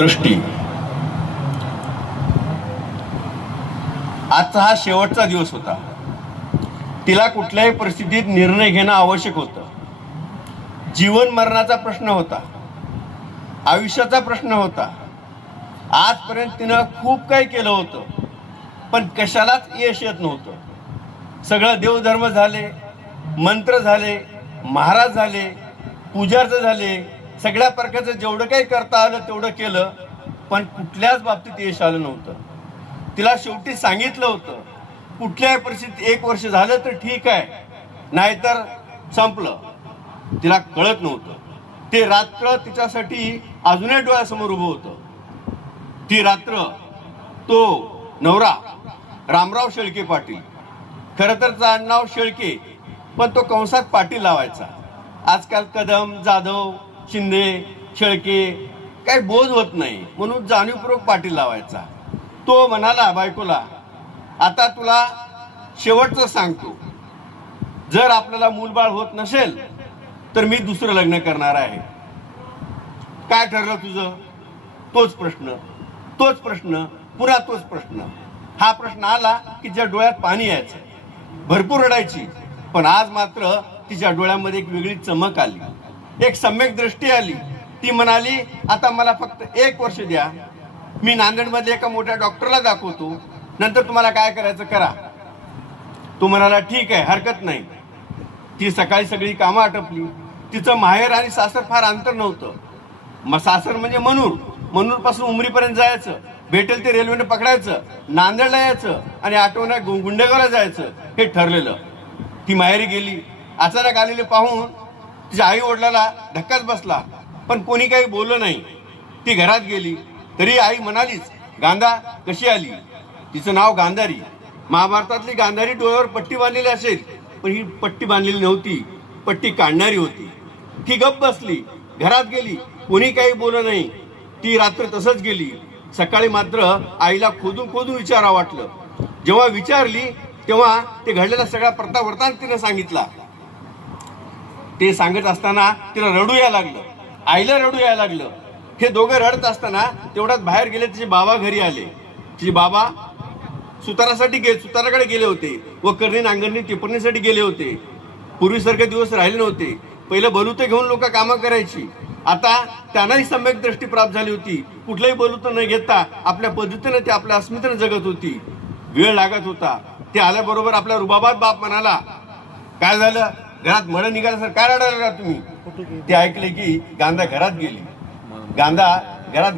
दृष्टी. आजचा हा शेवटचा दिवस होता. तिला कुठल्याही परिस्थितीत निर्णय घेणं आवश्यक होतं. जीवन मरणाचा प्रश्न होता, आयुष्याचा प्रश्न होता. आजपर्यंत तिनं खूप काही केलं होतं, पण कशालाच यश येत नव्हतं. सगळं देवधर्म झाले, मंत्र झाले, महाराज झाले, पूजार्थ झाले, सगळ्या प्रकारचं जेवढं काही करता आलं तेवढं केलं, पण कुठल्याच बाबतीत यश आलं नव्हतं. तिला शेवटी सांगितलं होतं, कुठल्याही परिस्थितीत 1 वर्ष झालं तर ठीक आहे, नाहीतर संपलं. तिला कळत नव्हतं. ते रात्र तिच्यासाठी अजूनही डोळ्यासमोर उभं होतं. ती रात्र तो नवरा रामराव शेळके पाटील, खरं तर आडनाव शेळके, पण तो कंसात पाटील लावायचा. आजकाल कदम, जाधव, शिंदे, शेळके काही बोध होत नाही म्हणून जाणीवपूर्वक पाटील लावायचा. तो म्हणाला बायकोला, आता तुला शेवटचं सांगतो, जर आपल्याला मूलबाळ होत नसेल तर मी दुसरं लग्न करणार आहे. काय ठरलं तुझं? तोच प्रश्न, तोच प्रश्न, पुन्हा तोच प्रश्न. हा प्रश्न आला की तिच्या डोळ्यात पाणी यायचं, भरपूर रडायची. पण आज मात्र तिच्या डोळ्यामध्ये एक वेगळी चमक आली, एक सम्यक दृष्टी आली. ती म्हणाली, आता मला फक्त 1 वर्ष द्या, मी नांदेडमध्ये एका मोठ्या डॉक्टरला दाखवतो, नंतर तुम्हाला काय करायचं करा. तो म्हणाला, ठीक आहे, हरकत नाही. ती सकाळी सगळी कामं आटपली. तिचं माहेर आणि सासर फार अंतर नव्हतं. मग सासर म्हणजे मनूर पासून उमरीपर्यंत जायचं, भेटेल ते रेल्वेने पकडायचं, नांदेडला यायचं आणि आठवण्या गुंडेगावला जायचं, हे ठरलेलं. ती माहेरी गेली. अचानक आलेले पाहून तिच्या आई वडिलाला धक्काच बसला, पण कोणी काही बोललं नाही. ती घरात गेली तरी आई म्हणालीच, गांधा कशी आली? तिचं नाव गांधारी. महाभारतातली गांधारी डोळ्यावर पट्टी बांधलेली असेल, पण ही पट्टी बांधलेली नव्हती, पट्टी काढणारी होती. ती गप्प बसली, घरात गेली, कोणी काही बोललं नाही. ती रात्र तसंच गेली. सकाळी मात्र आईला खोदून खोदून विचारावं वाटलं. जेव्हा विचारली तेव्हा ते घडलेला सगळा वृत्तांत तिने सांगितला. ते सांगत असताना तिला रडू यायला लागलं, आईला रडू यायला लागलं. हे दोघं रडत असताना तेवढ्यात बाहेर गेले तिचे बाबा घरी आले. तिचे बाबा सुताराकडे गेले होते व करणी नांगरणी टिपणीसाठी गेले होते. पूर्वीसारखे दिवस राहिले नव्हते. पहिलं बलूतं घेऊन लोक कामं करायची. आता त्यांनाही सम्यक दृष्टी प्राप्त झाली होती. कुठलंही बलूतं न घेता आपल्या पद्धतीने ते आपल्या अस्मितेने जगत होती. वेळ लागत होता. ते आल्याबरोबर आपल्या रुबाबात बाप म्हणाला, काय झालं? घरात मळ निघाला सर, काय रडायला तुम्ही? ते ऐकले की गांधा घरात गेली. गांधा घरात